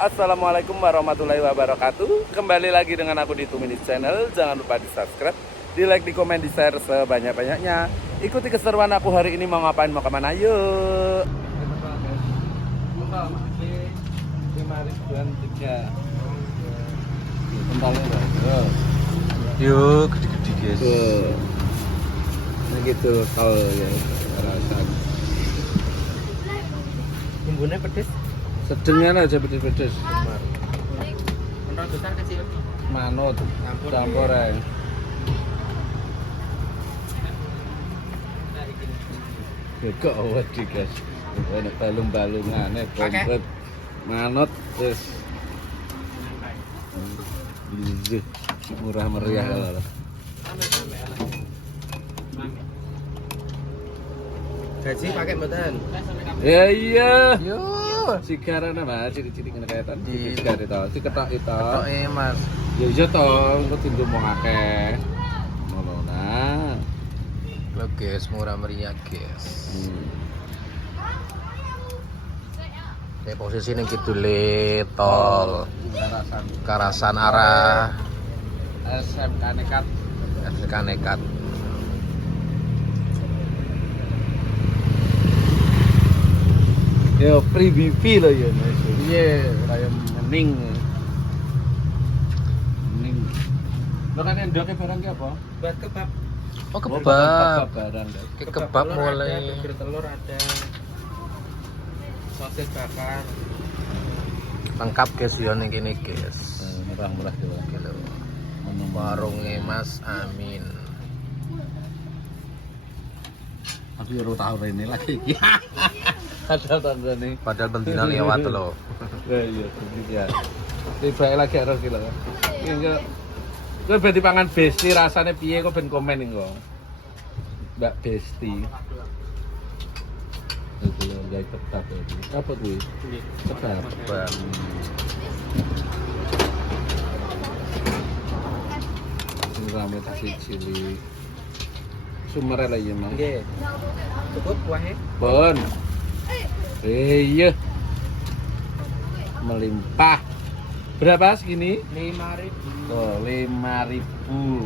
assalamualaikum warahmatullahi wabarakatuh. Kembali lagi dengan aku di 2 Minutes Channel. Jangan lupa di subscribe, di like, di komen, di share sebanyak-banyaknya. Ikuti keseruan aku hari ini, mau ngapain, mau kemana, yuk. Yuk, gede-gede guys. Nah gitu, tol ya rasa. Bumbunya pedes. Sedengnya aja pedes-pedes. Menurut besar kecil. Manut, campur ya. Ya kok awet sih guys. Enak balung-balungan, komplit. Manut terus. Murah meriah lah. Gaji pakai mboten. Ya iya. Yo. Sigara nama cilik-cilik ngene kaya tan. Sigara itu, diketok itu. Ketoke Mas. Ya iya to, engko tinggal wong akeh. Ngono nah. Lo guys, murah meriah guys. Ini posisi ning kidule tol Karasan arah SMK Nekat. SMK Nekat. Yo free wifi lah ya Mas. Iya, kaya mening. Mening. Lo kan endoknya barang ki apa? Buat kebab. Oh, Kebab kebab. barang. Kebab mulai ada, burger telur ada, sosis bakar. lengkap guys ya ning kene guys. Murah-murah gitu. Kilo. Warungnya Mas Amin. Aku baru tahu ini lagi. Ada tanda nih. Padahal bendina lewat loh. Iya, iya. Tiba lagi harus kilo. Iya. Kowe ben dipangan besti rasane piye kok ben komen engko. Mbak Besti. Itu lho guys tetap iki. Apa kuwi? Tetap. Bang. Ini rame tasik cilik. Sumere lah ya, Mang. Nggih. Cukup kuahnya? Bon. Iya. Melimpah. Berapa segini? 5.000. Oh, 5.000.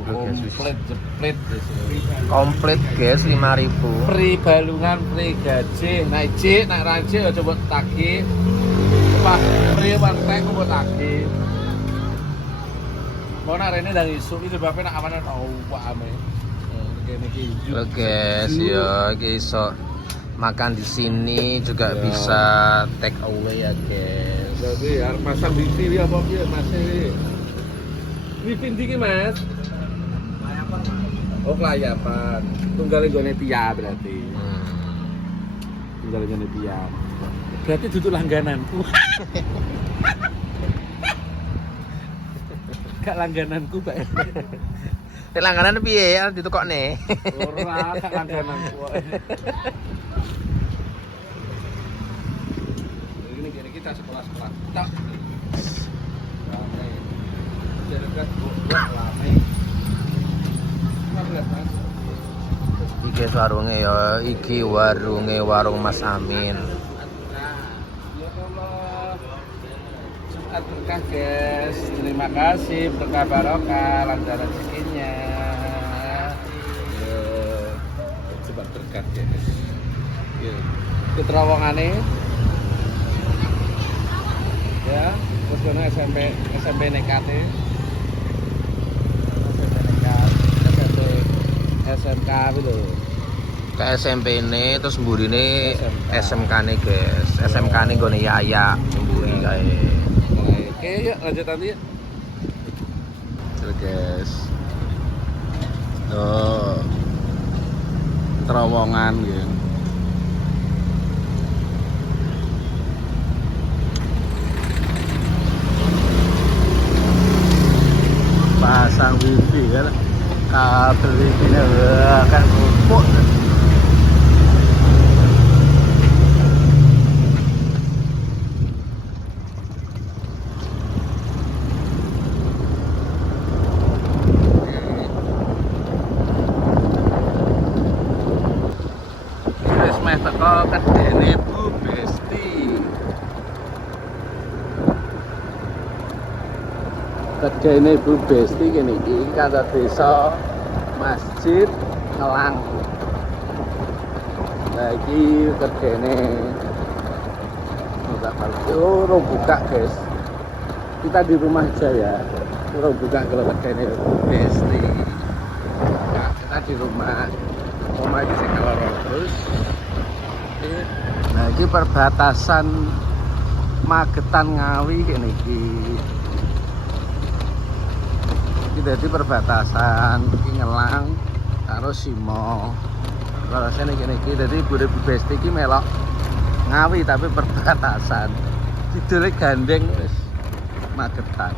Komplit jeplit. Komplit guys 5.000. Free balungan, free gaji. Naik J, naik ranci aja buat tagih. Pas free warteg buat tagih. Mau nak rene dari isu itu sebabnya nak amanan ame. Kene iki hijau. Lo guys ya iso makan di sini juga bisa take away ya guys. Jadi harus pasang wifi ya apa piye Mas? Wifi ndi ki Mas? Oh, kelayapan. Tunggale gone Tia berarti. Tunggale gone Tia. Berarti duduk langgananku. Gak langgananku, Pak. Langganan piye ya ditukokne? Ora, gak langgananku. Ini kita sekolah-sekolah. Tak. Ramai. Dekat buat ramai. Iki warunge ya, iki warunge warung Mas Amin. Ya Allah. Jumat berkah guys. Terima kasih berkah barokah lancar rezekinya. Yo. Jumat berkah guys. Yo. Ke terowongane. Ya, terus kono SMP Nekat e. SMK itu. Ke SMP ini terus mburine SMK. SMK nih guys. SMK nih gone Yaya mburi kae. Oke, yuk lanjut nanti ya. Tuh guys. Tuh. Terowongan gitu. Pasang wifi kan. Kabel wifi-nya kan rumput. Wis meh teko kedene Bu Besti. Kerjane Bu Besti kene iki kantor desa Masjid Ngelang. Nah iki kerjane urung buka guys. Kita di rumah aja ya. Urung buka kalau kerjane Bu Besti. Nah, kita di rumah. Rumah ini sing keloro terus. Nah iki perbatasan Magetan Ngawi kene iki. Jadi perbatasan iki Ngelang karo Simo. Kalau sini gini jadi Bu Besti iki melok Ngawi tapi perbatasan. Judulnya gandeng wis Magetan.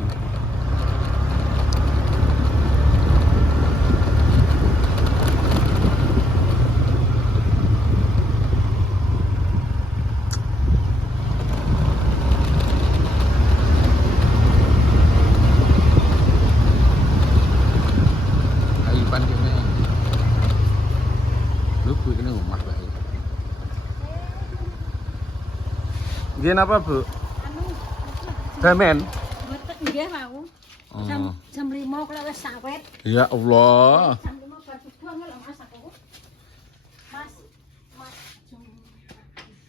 Gini apa Bu? Damen? Nggih mau. Jam 5 kalau wis sawet. Ya Allah. Jam 5 bar buka lho Mas aku.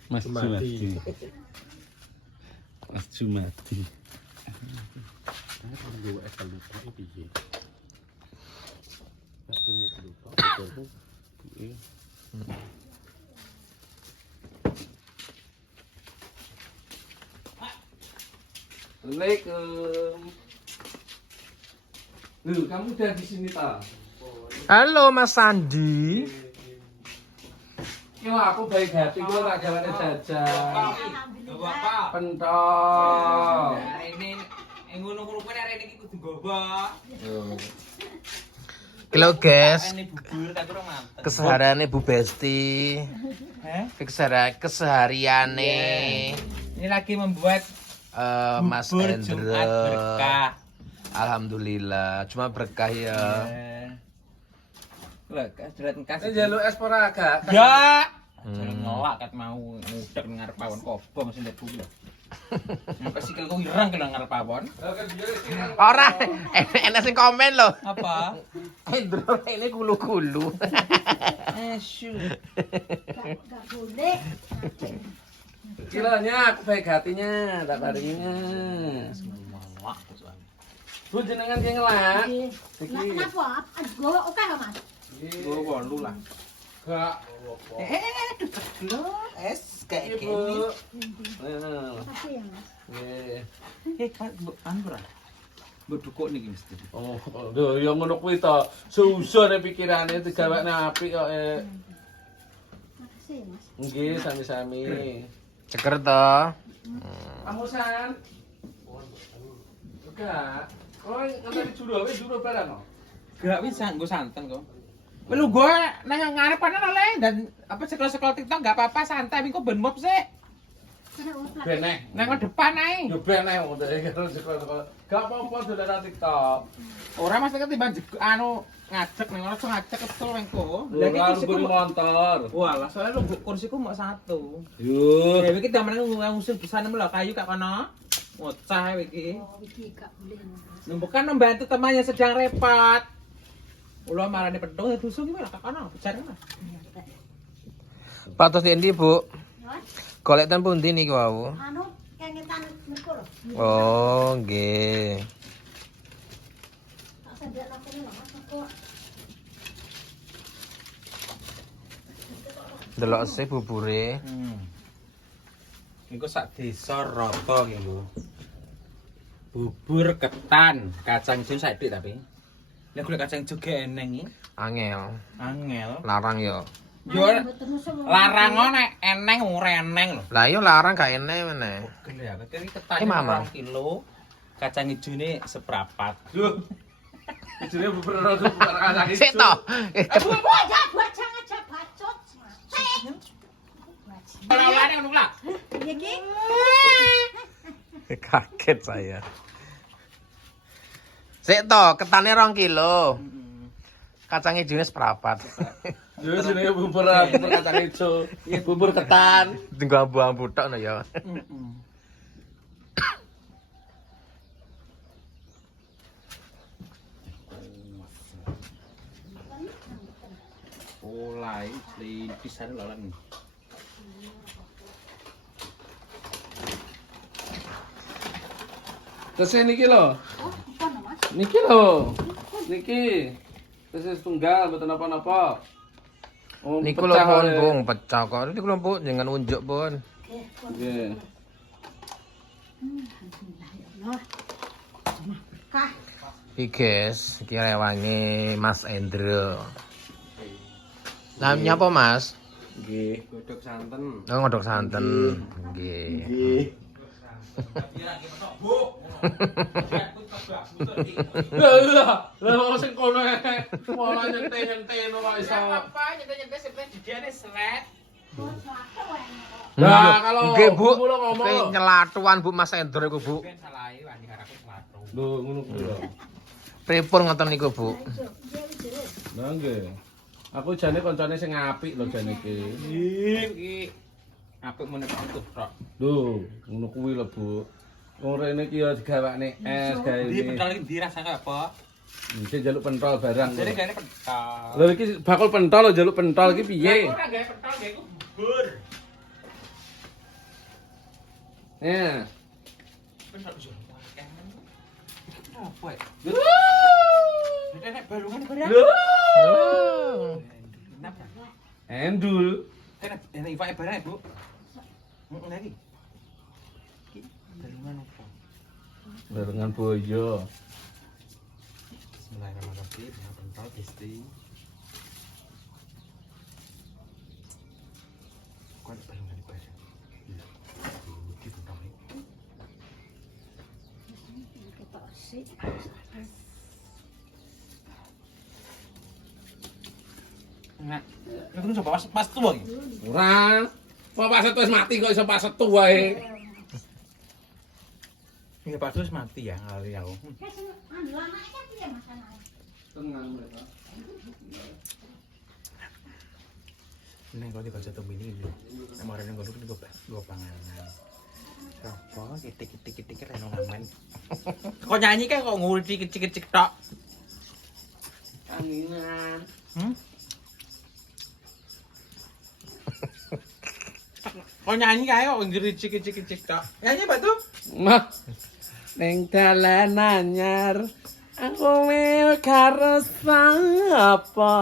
Mas Jumati. Mas Jumati. Assalamualaikum. Loh, kamu udah di sini tak? Halo Mas Sandi. Yo aku baik hati gue tak jalan jajan. Alhamdulillah. Pentol. Ini ngono-ngono kuwi arek iki kudu goba. Halo guys, Ini bubur tak kurang mantep. kesehariannya Bu Besti. Heh? Kesehariannya Ini lagi membuat Mas bubur Endro. Jumat berkah. Alhamdulillah, cuma berkah ya. Lho, jelat kasih. Jaluk es poraga. Ya. Jangan nolak kat mau ngudek ngarep pawon kobong sing ndek bulu. Apa sikilku ireng kena ngarep pawon? Ora, enak sing komen loh. Apa? Endro ini kulu-kulu. Shoot. Enggak boleh. Kilonya aku baik hatinya, tak tadinya. Nolak soalnya. Bu jenengan ki ngelak. Nggih. Lah kenapa? Gowo oke kok Mas? Gua bolu lah. Gak. Es kayak Ibu. Makasih ya Mas. Nggih. kan anu ora. Bedukuk niki mesti. Oh, lho ya ngono kuwi to. Susune pikirane digawekne apik kok. Makasih ya Mas. Nggih, sami-sami. Ceker toh. Kamu san. Enggak. Oh, ngenteni juru barang kok. Gak bisa nggo santen kok. Lu gua nang ngarepan oleh dan apa sekolah-sekolah TikTok gak apa-apa santai minggu ben mop sih. Beneh. Nang depan ae. Yo beneh wong sekolah. Gak apa-apa dolanan TikTok. Ora mesti ketimbang anu ngajak nang ora ngajak kesel wengko. Lah iki kursiku motor. Walah, soalnya lu kursiku mau satu. Yo. Ya iki temen ngusul pisan lho kayu kak kono. Ngocah iki. Oh, iki gak boleh Mas. Bukan membantu temannya sedang repot. Ulo marane pedong ya dusun iki lho kak kono, bicara Mas. Patos di endi, Bu? Mas, Golek ten pundi niki wau? anu kengetan niku lho. Oh, nggih. Tak sediakno kene lho Mas kok. Delok sih bubure. Iku sak desa rata iki lho. Bubur ketan, kacang ijo saithik tapi. Lah golek kacang ijo ge eneng iki. Angel. Angel. Larang yo. Yo larang nek eneng ora eneng lho. Lah yo larang gak enek meneh. Gele ya, iki ketan Mama. 2 kilo. Kacang ijone seprapat. Duh. Jenenge bubur rada kacang ijo. Sik to. buat jangan aja bacot. Lawane ngono lah. Iki Kaget saya. Sik to, ketane 2 kilo. Kacang ijone seprapat. Yo jenenge bubur kacang ijo. Bubur ketan. Tinggal ambu-ambu tok no ya. Mulai pisan lalan. Terus niki lho. Oh, bukan Mas. Niki lho. Niki. Terus tunggal mboten napa-napa. Oh, Niku lho pun, Bung, pecah kok. Niku lho, Bu, jangan unjuk, Pun. Nggih. Alhamdulillah ya Allah. Kah. Iki guys, iki rewange Mas Endro. Namanya apa, Mas? Nggih, godhog santen. Oh, ngodok santen. Nggih. Nggih. Lah, kok sing kono malah nyente-nyenteno kok iso. Nah, kalau nggih, Bu. Bu lo ngomong Kayak lho. nyelatuan Bu Mas Endro iku, Bu. Lho, ngono kuwi lho. Pripun ngoten niku, Bu? Nah, nggih. Aku jane koncone sing apik lho jane iki. Iki apik meneh tutup tok. Lho, ngono kuwi lho, Bu. Wong rene iki ya digawakne es gawe Di ini. pentol iki dirasake apa? Sing njaluk pentol barang. Jadi gawe pentol. Lho iki bakul pentol lho njaluk pentol iki piye? Ora gawe pentol gawe iku bubur. Ya. Pentol iso. Apa ya? Nek balungan barang. Oh. Kenapa? Endul. Kan enak iwake barang ya, Bu. Heeh lagi. Iki balungan apa? Barengan boyo. Bismillahirrahmanirrahim. Pentol Gusti. Kuwi balungan barang. Iya. Iki pentol iki. Ketok sik. Nah, itu coba pas tua iki. Ora. Mau paset wis mati kok iso paset wae. Iya Pak Sus mati ya kali aku. Anu anaknya piye Mas anaknya? Tenang mereka. Neng kalau dibaca tuh ini, kemarin yang gue panganan. Apa? Kitik reno ngamen. Kok nyanyi kan kok ngulti kecik tok. Anginan. Kok nyanyi kae kok ngiricik tok. Nyanyi apa tuh? Mah. Ning dalan anyar aku meh karo sapa.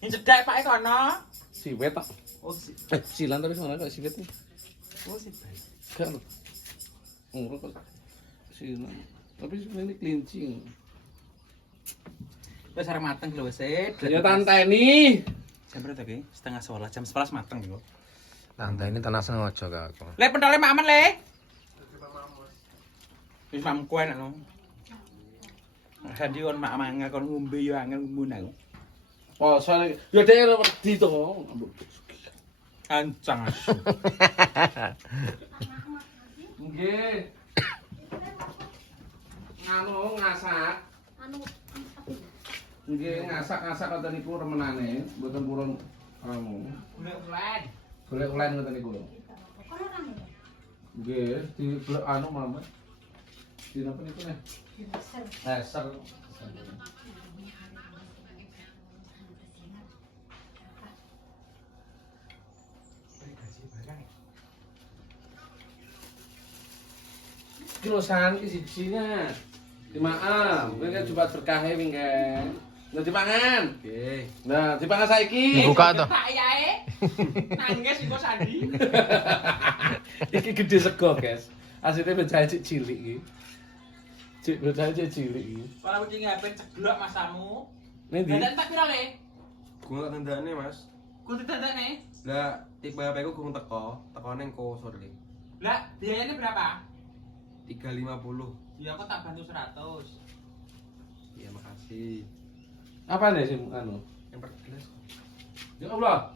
Cedhak Pak kono. Siwet tok. Oh si. Silan tapi sono kok siwet. Oh si Pak. Kan. Ora kok. Silan. Tapi sebenarnya kelinci. Wis arep mateng lho wis. Ya tanteni. Jam berapa ki? Setengah 11, jam 11 mateng lho. Tante ini tanah sengaja kak aku. Le pentole mak aman le. Wis mam kowe nek no. Hadi kon mak mangga kon ngombe yo angel ngumun aku. Oh, soalnya ya dhek wedi to. Kancang asu. Nggih. Nganu ngasak. Anu Nggih, ngasak-ngasak ngoten niku remenane, mboten purun anu. Golek-golek. Golek-golek ngoten niku. kono rame. Nggih, di blok anu Mamat. Di napa niku nih? Ser. Kilosan ki siji-sijine. Dimaaf, kowe kan coba berkahe wingi. Nah dipangan. Oke. Nah, dipangan saiki. Buka tuh. Tak yae. Nangis engko Sandi. Iki gede sego, guys. Asline bocah cilik iki. Cik bocah cilik iki. Ora kucing ngapain ceglok masamu. Ning ndi? Dadan tak pira le? Gua gak tandane, Mas. Kudu dadane. Lah, tipe HP ku gurung tekone engko sore. Lah, biayanya berapa? 350. Ya aku tak bantu 100. Iya, makasih. Apa nih sih anu? Yang per gelas. Ya Allah.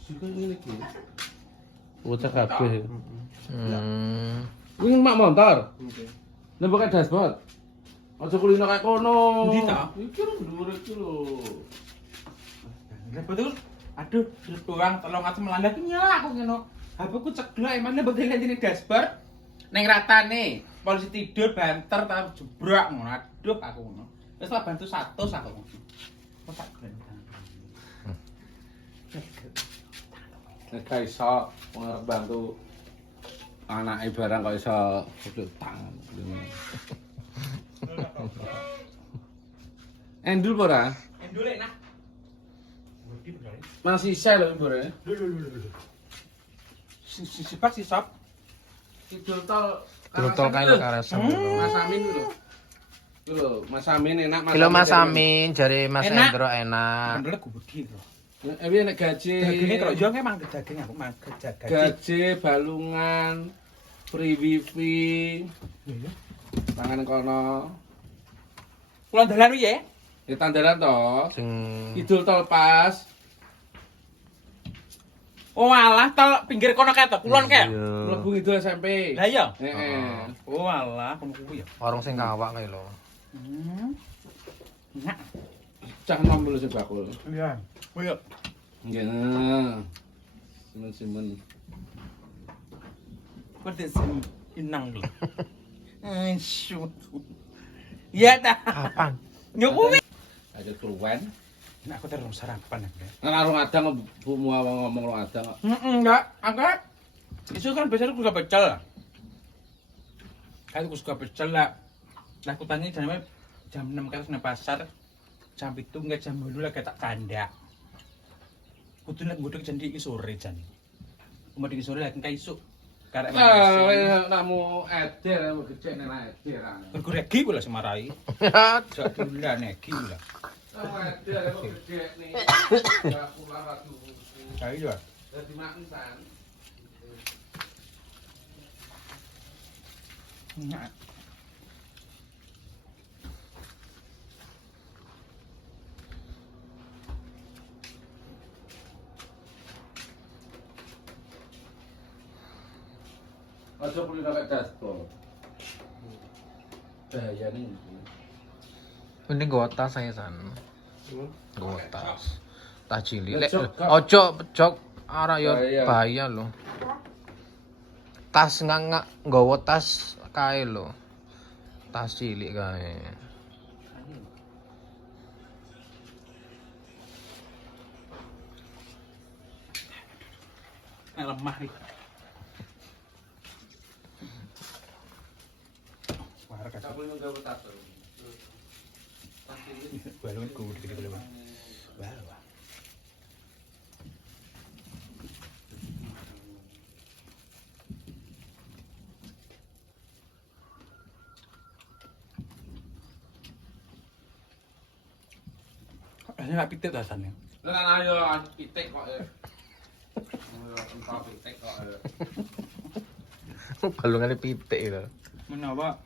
Suka ngene iki. Bocah kabeh. Kuwi mak motor. Oke. Nembok dashboard. Aja kulino kaya kono. Ndi ta? Iki lho dhuwur iki lho. Lah betul. Aduh, doang tolong aku melanggar nyala aku ngono. HP ku ceglok emane mbok dene dashboard. Neng ratane, polisi tidur banter ta jebrak ngono. Aduh aku ngono. Wis tak bantu 100 aku. Kok tak bantu. Gak iso ngarep bantu anake barang kok iso utang. Endul ora? Endul enak. Masih sel lho mbore. Sifat sisap. Kidul tol Trotol kae lho karesem. Mas Amin lho. Itu lho, Mas Amin enak Kilo Mas Amin jare Mas Enak. Endro enak. Bener ku budi to. Ewi nek gaji. Dagingnya kalau jual emang daging aku mah gaji. Gaji, balungan, free wifi. Tangan kono. Pulang dalan piye? Ya tandaran to. Sing Kidul tol pas. Oh alah tol pinggir kono kae to, kulon kae. Mlebu Kidul SMP. Lah iya. Heeh. Oh alah kono kuwi ya. warung sing kawak kae lho. Enak. Cah nom lho sing bakul. Iya. Oh iya. Nggih. Simen-simen. Kuwi inang lho. Syut. Iya ta. Apaan? Yo kuwi. Aja keluwen. Nek aku terus sarapan ya. Nang arung adang bumu ngomong lo adang kok. Enggak, angkat. Isu kan biasanya aku suka pecel. Kan aku suka pecel lah. Lah aku tanya jam 6 kan nang pasar. Jam 7 enggak jam 8 lah tak kandak. Kudu nek godhog jan iki sore jan. Umur iki sore lagi isuk. Karek Ah, kamu eder, kamu gede nek eder. Mergo regi kula semarai. Jak dolan iki lah. Kamu eder, kamu gede nih. Ya pulang lagi. Ayo. Dadi makan. Nah. Aja kuwi nek dashboard. Bahayane. Mending nggawa tas saya san. Nggawa tas. Tas cilik. Lek Jok, Kak. ojo jok ora yo Bahaya. bahaya lho. Tas nggak nggawa tas kae lho. Tas cilik kae. Lemah iki. Wah, kata Kamu yang gawe tato. balon ku gede-gede balon. Wah. Ini nggak pitik rasanya. Lah ayo pitik kok. Entah pitik kok. Balungane pitik lho. Menawa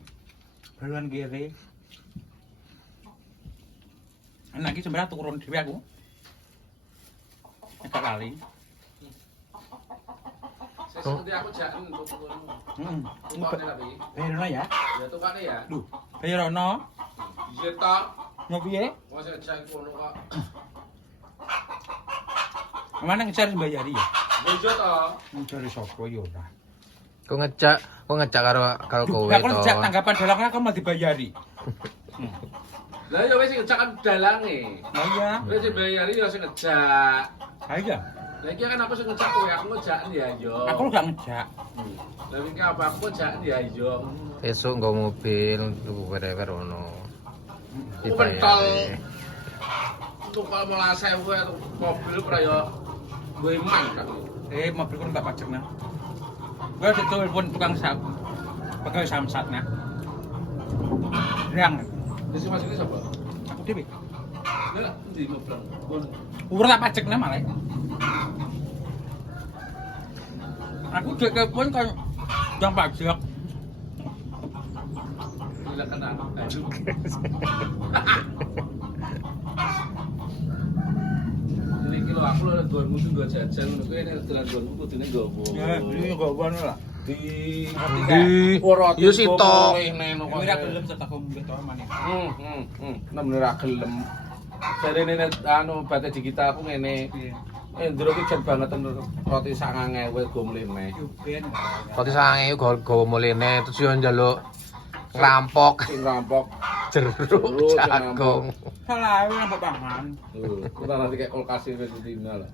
baluan kiri. Enak iki sebenarnya turun dhewe aku. Agak kali. Sesuatu aku jaken untuk turun. Tukane tapi. Bayarno ya. Ya tukane ya. Duh, bayarno. Iya tok. Ngopiye? Masa jak kono kok. Mana ngejar bayari ya? Iya tok. Mencari sapa ya ora. Kok ngejak karo kowe Lah kon to. jak tanggapan dalang kan mau dibayari. Lah ya wis ngejak kan dalange. Oh iya. Wis dibayari ya sing ngejak. Ayo. Lah iki kan aku sing ngejak kowe, aku ngejak ya yo. Aku gak ngejak. Lah iki apa aku ngejak ya yo. Besok nggawa mobil tuku were-were ono. Pentol. Untuk kalau mau saya mobil prayo gue iman kan. Mobil kon tak pajak nah. Gue telepon tukang pegawai samsat nah. Yang Jadi mas ini siapa? aku dhewe. Lah di mobil. Ora tak pajak nah malah. Aku dek telepon kan yang pajak. Gila kena. Aduh. Ini kilo aku lho gue mutu gue jajan ngono kuwi nek dalan gonku kudune nggowo. Ini gak buan lah. Di Di yo sitok. neno kok. Ora gelem cetak kombet to maneh. Nemen ora gelem. Jarene nek anu bate digital aku ngene. Ndro ki jan banget roti 9.000 go mlene. Yo ben. Roti sange gawa mulene terus yo njaluk nglampok Sing rampok. jeruk Jeruk, jagung. Salah nambah pangan. Tuh, kita nanti kayak kulkas ini dina lah.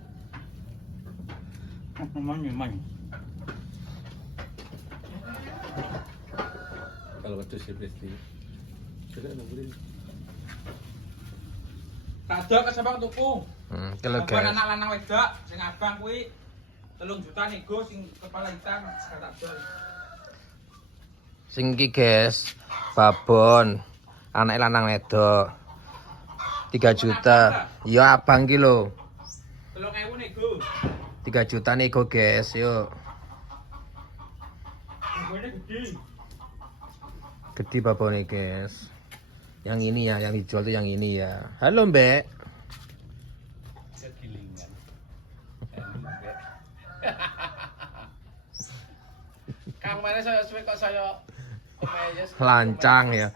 Man. Kalau waktu si Besti. Sudah nungguin. Tak ada kesempatan tuku. Kalau Apa guys. anak lanang wedok sing abang kuwi 3 juta nego sing kepala hitam tak ada. Sing iki guys, babon. Anak lanang wedok. 3 juta. Ya abang ki lho. 3.000 nego. 3 juta nego guys, yuk. Negone gede. Gede babonnya guys. Yang ini ya, yang dijual tuh yang ini ya. Halo Mbak. Kegilingan. Kang mana saya suwe kok saya kemeyes. Lancang ya.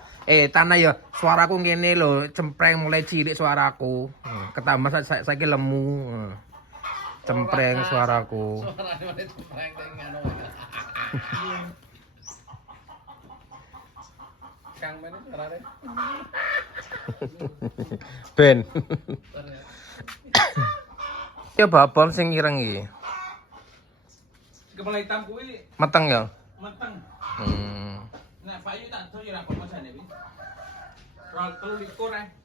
Tanah ya, suaraku ngene lho, cempreng mulai cilik suaraku. Ketambah saiki lemu. Cempreng suaraku. Suarane mana cempreng teng ngono. Kang mana suarane? Ben. Ya babon sing ireng iki. Kepala hitam kuwi Meteng ya. meteng. Nek payu tak do ya ra kok masane kuwi. 23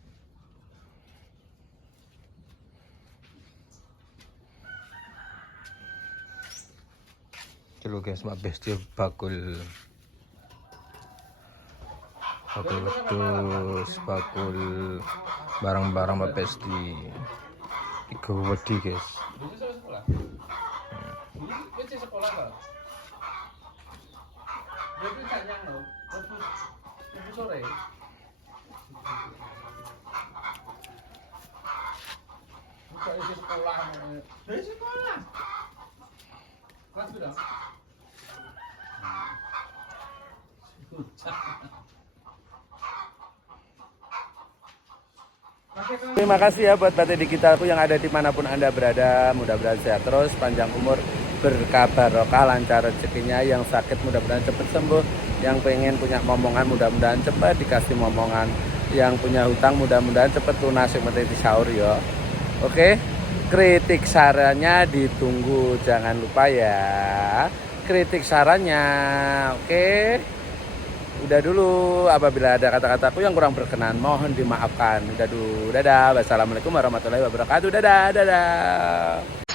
Coba guys, mak besti bakul. Bakul wedhus, bakul barang-barang mak besti. Iku wedi guys. Dulu saya sekolah. Dulu saya sekolah kok. Jadi kanyang loh. Terus sore. Buka isi sekolah. Dari sekolah. Kelas berapa? Terima kasih ya buat Batik Digitalku yang ada dimanapun Anda berada. Mudah-mudahan sehat terus, panjang umur, berkah barokah, lancar rezekinya. Yang sakit mudah-mudahan cepat sembuh. Yang pengen punya momongan mudah-mudahan cepat dikasih momongan. Yang punya hutang mudah-mudahan cepat lunas yang penting disaur ya. Oke, kritik sarannya ditunggu, jangan lupa ya. Kritik sarannya, oke. Udah dulu, apabila ada kata-kataku yang kurang berkenan mohon dimaafkan. Udah dulu, dadah. Wassalamualaikum warahmatullahi wabarakatuh. Dadah, dadah.